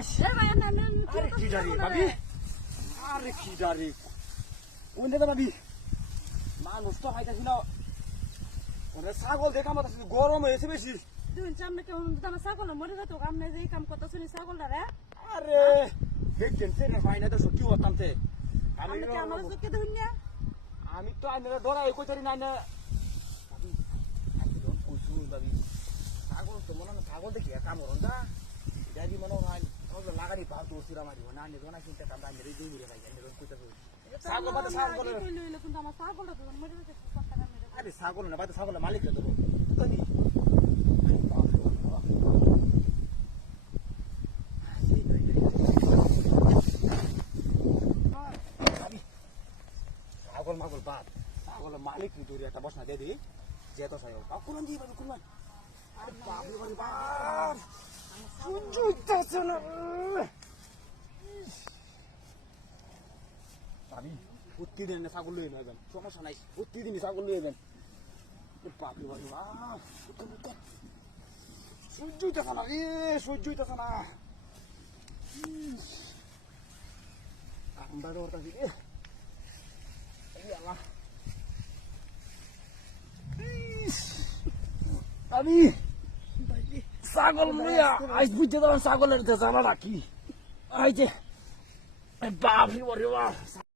আরে কি ডারি ভাবি, আরে কি ডারি কোন দাদা ভাবি, মানুষ তো খাইতেছি না, ওরে ছাগল দেখা মাতাছি, গরম হয়েছে বেশি। আরে দেখছেন সে ভাই না তো সত্যি হতাম তে আমি তো আইনে ডরাই কইতারি না না ভাবি, ছাগল তো মনে হয় ছাগল দেখি কামড় দা এটা মনে হয় লাগারি ভাব দোষিরা মারিব না আনে না চিন্তা কাম আইনে দুই মিলে ভাই আইনে কইতাছি ছাগল বাদে ছাগল আরে ছাগল না বাদে ছাগল মালিক তো কই ছাগল মাগল বাদ ছাগল মালিক দূরে একটা বসনা দিয়ে দিই যেত ছাগল কুলান দিয়ে বাবু কুলান আরে বাবু বাবু বাপ সহ্য হইতেছে না ভাবি প্রতিদিন ছাগল লই নেবেন সমস্যা নাই প্রতিদিন ছাগল লই নেবেন বাবু বাবু বাপ সহ্য হইতেছে না রে সহ্য হইতেছে না আমরা ওর কাছে আমি ছাগল আজ বুঝতে পারলাম ছাগলের জানা নাকি আই যে বাপ রে বাপ